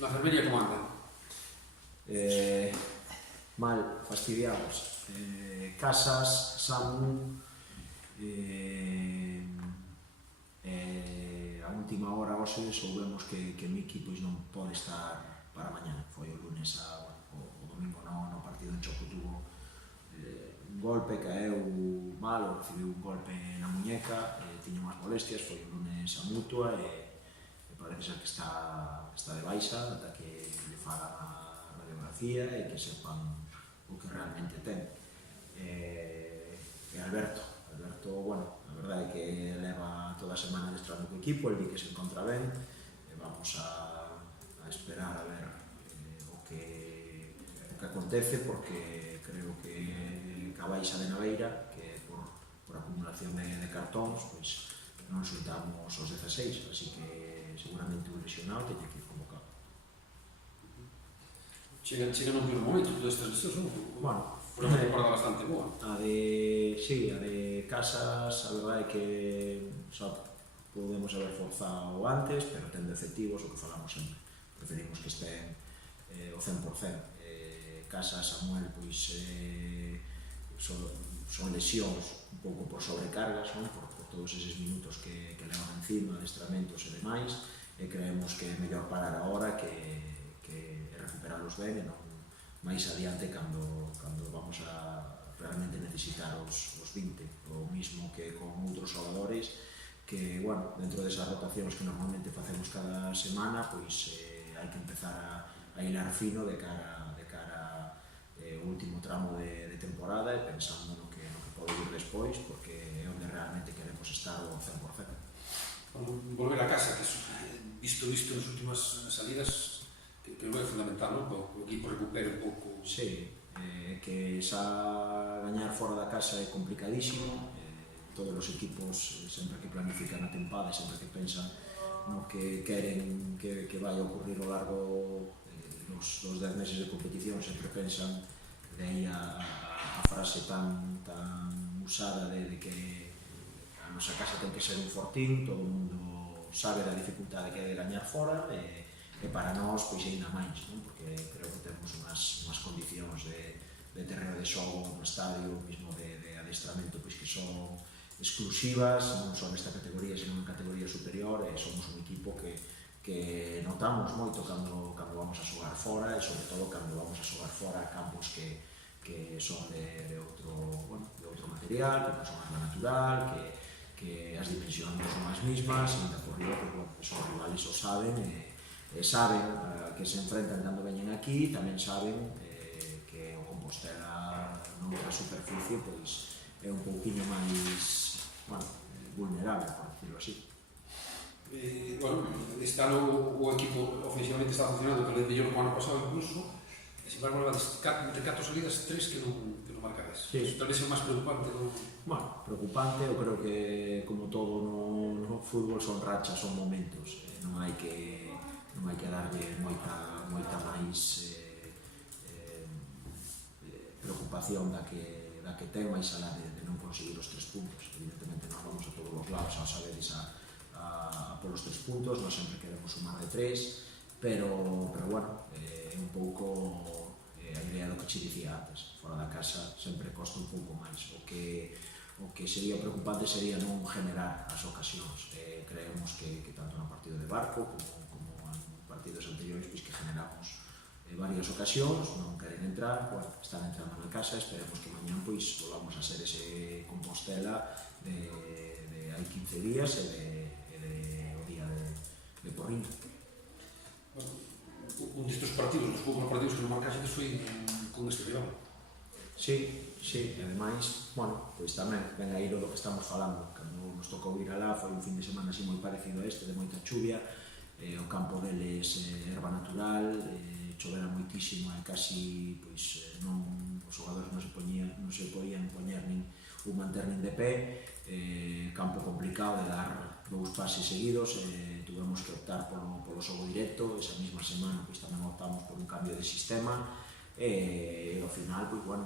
Na Cervería como andan? Mal, fastidiados. Casas, Samu, a última hora hoxe soubemos que Miki pois non pode estar para mañá. Foi o lunes o domingo no partido en Choco tuvo un golpe, caeu malo, recibiu un golpe na muñeca, tiña unhas molestias, foi o lunes a mutua e parece ser que está de baixa ata que le fagan a radiografía e que sepan o que realmente ten. E Alberto, bueno, a verdade é que leva toda a semana adestrando co equipo, el di que se encontra ben, e vamos a esperar a ver o que acontece, porque creo que a baixa de Naveira, que por acumulación de cartóns, pois non soltamos os 16, así que seguramente un lesionado teña que ir convocado. Chega nun peor momento todas estas lesións, non? Bueno, foi unha temporada bastante boa. A de Casas, a verdade é que só podemos haber forzado antes, pero tendo efectivos, o que falamos sempre. Preferimos que estén o 100%. Casas, Samuel, pois son lesións un pouco por sobrecargas, non? Por todos eses minutos que levan encima, adestramentos e demais, e creemos que é mellor parar agora que recuperalos ben e non máis adiante cando vamos a realmente necesitar os 20, o mismo que con outros xogadores que, bueno, dentro desas rotacións que normalmente facemos cada semana, pois hai que empezar a hilar fino de cara ao último tramo de temporada e pensando no que pode ir despois, porque é onde realmente queremos estar ao 100%. Volver a casa, que visto nas últimas salidas, que é fundamental, non? O equipo recupere un pouco. Sí, que xa gañar fora da casa é complicadísimo. Todos os equipos, sempre que planifican a tempada, sempre que pensan no que queren que vai ocurrir ao largo dos 10 meses de competición, sempre pensan, de aí a frase tan usada de que a nosa casa ten que ser un fortín, todo o mundo sabe da dificultade que é de gañar fora, e para nós, pois ainda máis, non? Porque creo que temos unhas condicións de terreno de xogo no estadio, mesmo de adestramento, pois que son exclusivas, non só nesta categoría, senón en categoría superior, e somos un equipo que notamos moito cando vamos a xogar fora, e sobre todo cando vamos a xogar fora a campos que son de outro material, que non son arma natural, que as dimensións non son as mismas, e ainda por riba, que os rivales o saben, e saben que se enfrentan cando veñen aquí, tamén saben que o Compostela noutra superficie pois é un pouquinho máis vulnerable, por decirlo así. Este ano o equipo ofensivamente está funcionando, pero é mellor que o ano pasado incluso, e sin embargo, entre 4 salidas, 3 que non marcades. Tal vez é o máis preocupante. Bueno, preocupante, eu creo que como todo no fútbol son rachas, son momentos, non hai que darlle moita máis preocupación da que ten, máis alá de non conseguir os 3 puntos. Evidentemente non vamos a todos os lados a saberes a polos 3 puntos, non sempre queremos sumar de 3, pero bueno, é un pouco a idea do que che dicía antes, fora da casa sempre costa un pouco máis. O que sería preocupante sería non generar as ocasións. Creemos que tanto no partido de Barco como en partidos anteriores, pois que generamos varias ocasións, non queren entrar, bueno, están entrando na casa, esperemos que mañán pois volvamos a ser ese Compostela de hai 15 días e o día de Porriño. Un destes partidos, os poucos partidos que non marcaxetes foi con este rival. Sí, e ademais, bueno, pois tamén ven a ir o do que estamos falando. Cando nos tocou ir alá foi un fin de semana así moi parecido a este, de moita chuvia, o campo deles erva natural, chovera moitísimo e casi pois os xogadores non se podían poñer nin manter nin de pé, campo complicado de dar 2 pases seguidos, tuvemos que optar polo xogo directo. Esa mesma semana pois tamén optamos por un cambio de sistema e ao final pois bueno,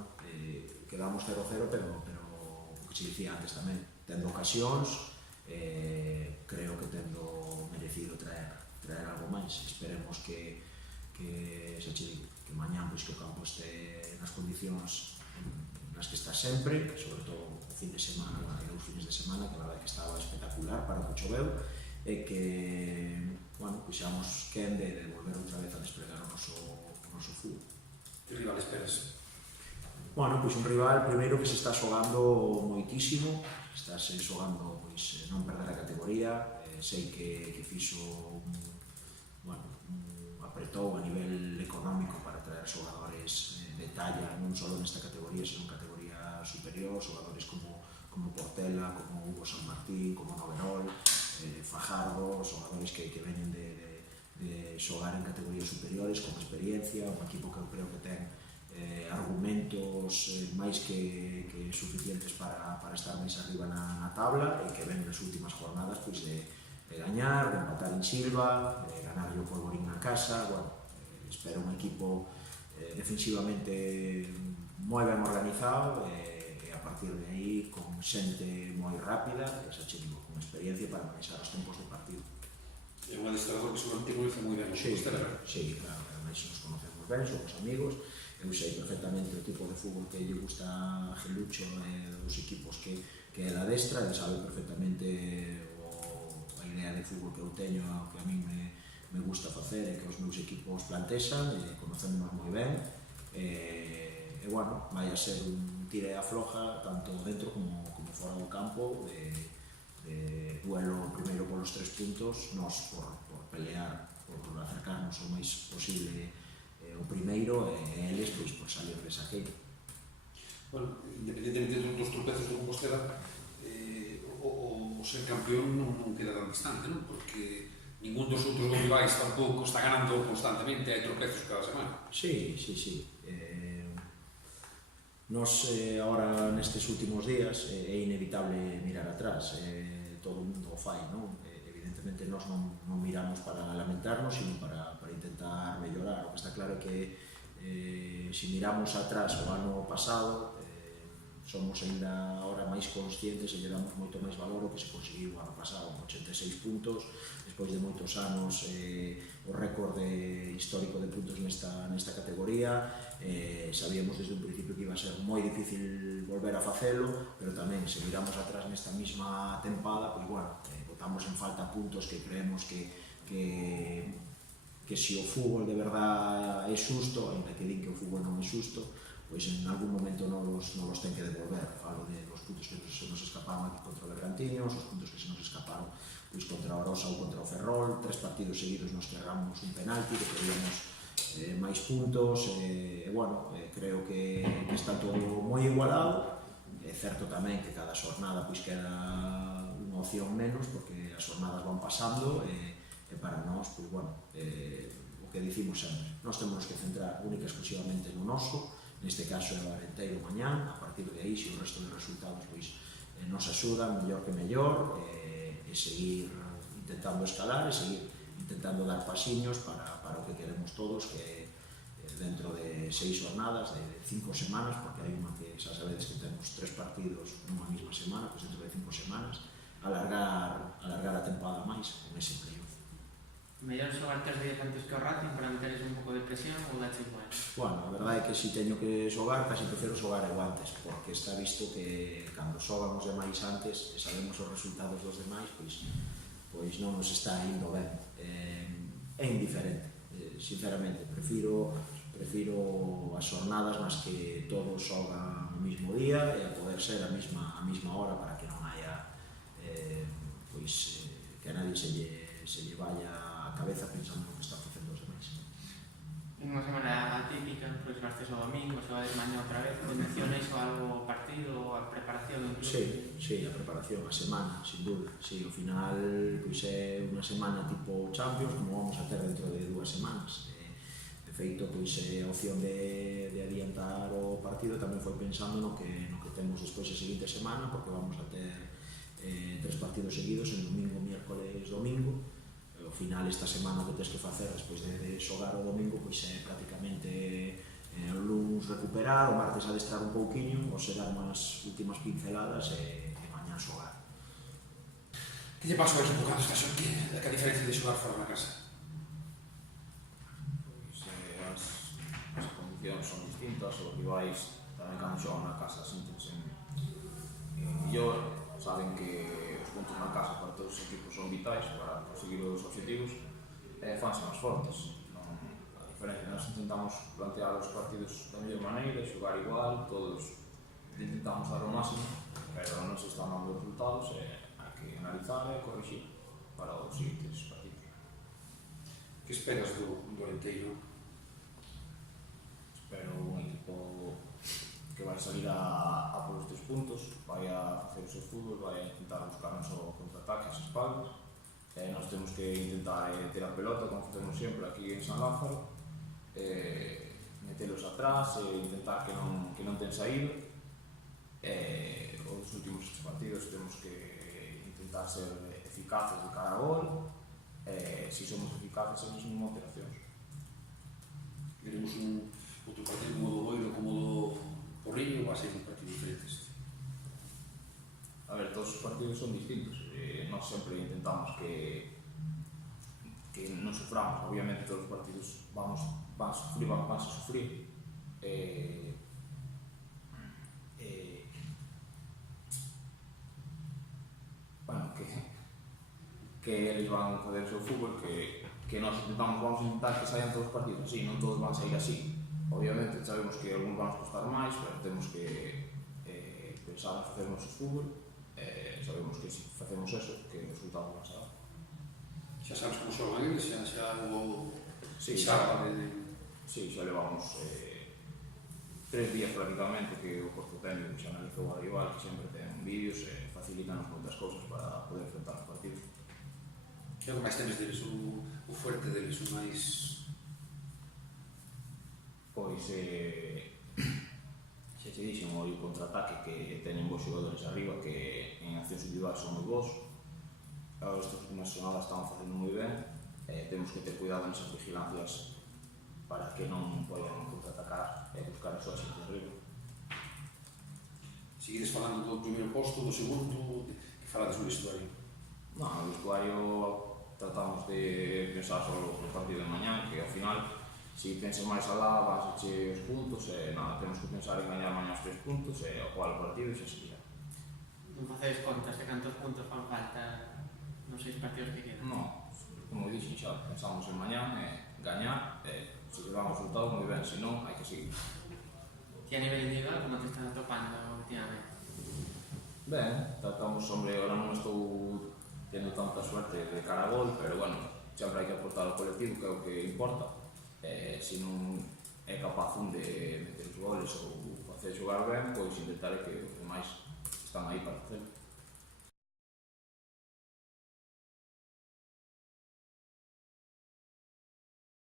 quedamos 0-0, pero o que se dicía antes tamén, tendo ocasións, creo que tendo merecido traer algo máis. Esperemos que porque xa che digo que mañán pois que o campo este nas condicións nas que está sempre, sobre todo o fin de semana, hai 2 fines de semana que a verdade que estaba espectacular para o que choveu, e que, bueno, pois xamos quen de volver outra vez a desplegar o noso fútbol. Que rival esperas? Bueno, pois un rival primeiro que se está xogando moitísimo, estáse xogando pois non perder a categoría, sei que fixo apretou a nivel económico para traer xogadores de talla non só nesta categoría, senón categoría superior, xogadores como Portela, como Hugo San Martín, como Noverol, Fajardo, xogadores que veñen de xogar en categorías superiores con experiencia, un equipo que eu creo que ten argumentos máis que suficientes para estar máis arriba na tabla, e que ven nas últimas jornadas pois de gañar, de empatar en Silva, de ganar o Polvorín na casa. Bueno, espero un equipo defensivamente moi ben organizado, e a partir de aí con xente moi rápida, xa che digo, con experiencia para manexar os tempos de partido. É un adestrador que seguramente conoce moi ben o Compostela, verdad? Sí, claro, ademais nos conocemos ben, somos amigos, eu sei perfectamente o tipo de fútbol que lle gusta a Gelucho e dos equipos que é da destra, ele sabe perfectamente a idea de fútbol que eu teño, que a mí me gusta facer e que os meus equipos plantexan, e conocémonos moi ben, e bueno, vai a ser un tire e afloja tanto dentro como fora do campo, de duelo primeiro polos 3 puntos, nós por pelear, por acercarnos o máis posible o primeiro, e eles pois por salir desa queira. Bueno, independentemente dos tropezos do Compostela, o ser campeón non queda tan distante, non? Porque ningún dos outros dos rivais tampouco está ganando constantemente, hai tropezos cada semana. Sí. Nos, agora, nestes últimos días, é inevitable mirar atrás, todo o mundo o fai, non? Evidentemente, nós non miramos para lamentarnos, sino para intentar mellorar. O que está claro é que, se miramos atrás o ano pasado, somos ainda ahora máis conscientes e lle damos moito máis valor ao que se conseguiu o ano pasado, 86 puntos, despois de moitos anos, o récord histórico de puntos nesta categoría. Sabíamos desde un principio que iba a ser moi difícil volver a facelo, pero tamén, se miramos atrás nesta mesma tempada, pois, bueno, botamos en falta puntos que creemos que se o fútbol de verdad é xusto, ainda que din que o fútbol non é xusto, pois en algún momento non los ten que devolver. Falo de os puntos que se nos escaparon aquí contra o Bergantiños, os puntos que se nos escaparon pois contra o Orosa ou contra o Ferrol, 3 partidos seguidos nos que erramos un penalti, que pedíamos máis puntos, e bueno, creo que está todo moi igualado. É certo tamén que cada xornada pois queda unha opción menos, porque as xornadas van pasando, e para nós, pois bueno, o que dicimos sempre, nós temos que centrar única e exclusivamente no noso, neste caso é o Arenteiro mañán. A partir de aí, se o resto de resultados pois nos axudan mellor que mellor, e seguir intentando escalar, e seguir intentando dar pasiños para o que queremos todos, que dentro de 6 jornadas, de 5 semanas, porque hai unha que xa sabedes que temos 3 partidos nunha mesma semana, pois dentro de 5 semanas, alargar a tempada máis con ese playoff. Mellor xogar 3 días antes que o Racing para meteres un pouco de presión, ou dache igual? Bueno, a verdade é que se teño que xogar, casi prefiro xogar eu antes, porque está visto que cando xogan os demais antes e sabemos os resultados dos demais, pois non nos está indo ben. É indiferente, sinceramente, prefiro as jornadas nas que todos xogan o mismo día, e a poder ser a mesma hora, para que non haya que a nadie se lle vaya a cabeza pensando no que están facendo os demais. En unha semana atípica, pois gastes o domingo, xogades mañá outra vez, mencionáis o algo partido, a preparación incluso? Sí, a preparación, a semana, sin dúbida. Sí, ao final, pois é unha semana tipo Champions, como vamos a ter dentro de 2 semanas. De feito, pois a opción de adiantar o partido tamén foi pensando no que temos despois a seguinte semana, porque vamos a ter 3 partidos seguidos en domingo, miércoles, domingo. Ao final, esta semana o que tens que facer despois de xogar o domingo, pois é prácticamente o luns recuperar, o martes adestrar un pouquiño, o se dar unhas últimas pinceladas, e mañá xogar. Que lle pasa ao equipo cando estás aquí? Que a diferencia de xogar fora na casa? condicións son distintas, os rivais tamén cando xogan na casa sintense mellor, saben que os puntos na casa para todos os equipos son vitais para conseguir os objetivos e fanse máis fortes. A diferencia, nós intentamos plantear os partidos da mellor maneira, xogar igual, todos intentamos dar o máximo, pero non se están dando resultados e hai que analizar e corrigir para os seguintes partidos. Que esperas do Alenteiro? Espero un equipo que vai salir a por os 3 puntos, vai a facer o seu fútbol, vai a intentar buscarnos o contraataque, as espaldas. Nós temos que intentar ter a pelota, como facemos sempre aquí en San Lázaro, metelos atrás e intentar que non ten saído. Os últimos partidos temos que intentar ser eficaces de cara a gol, se somos eficaces en mesmo operacións. Veremos outro partido como do Boiro, como do Porriño, vai ser un partido diferente este. A ver, todos os partidos son distintos. Nós sempre intentamos que non suframos. Obviamente todos os partidos van a sufrir. Bueno, que eles van a fazer o seu fútbol, que nós vamos a intentar que saian todos os partidos así, non todos van a sair así. Obviamente sabemos que algúns van a costar máis, pero temos que pensar en facer o noso fútbol. Sabemos que se facemos eso, que os resultados van a ser. Xa sabes como son eles, xa hubo Sí, xapa xa levamos 3 días prácticamente que o corpo técnico xa analizou a rival, que sempre ten vídeos e facilítanos moitas cousas para poder enfrentar os partidos. Que é o que máis temes deles, o fuerte deles, o máis... Pois, xa che dixen o contraataque que teñen bons xogadores arriba que en accións individuais son moi bons. Estas últimas jornadas están facendo moi ben. Temos que ter cuidado nesas vigilancias para que non poden contraatacar e buscar as súas xentes arriba. Seguides falando do primeiro posto, do segundo, que falades no vestuario? Non, no vestuario tratamos de pensar só no partido de mañá, que ao final, se pensas máis alá, vas a che os puntos e nada, temos que pensar en gañar mañá os 3 puntos e ao cual partido xa sería. Non facedes contas de cantos puntos fan falta nos 6 partidos que quedan? Non, como dixen xa, pensamos en mañá e gañar e se levamos resultados moi ben, se non, hai que seguir. Ti a nivel individual, como te estás atopando últimamente? Ben, tratamos, hombre, ahora non estou tendo tanta suerte de cara a gol, pero bueno, sempre hai que aportar ao colectivo, que é o que importa. Se non é capaz un de meter os goles ou facer xogar ben, pois intentaré que os demais están aí para hacerlo.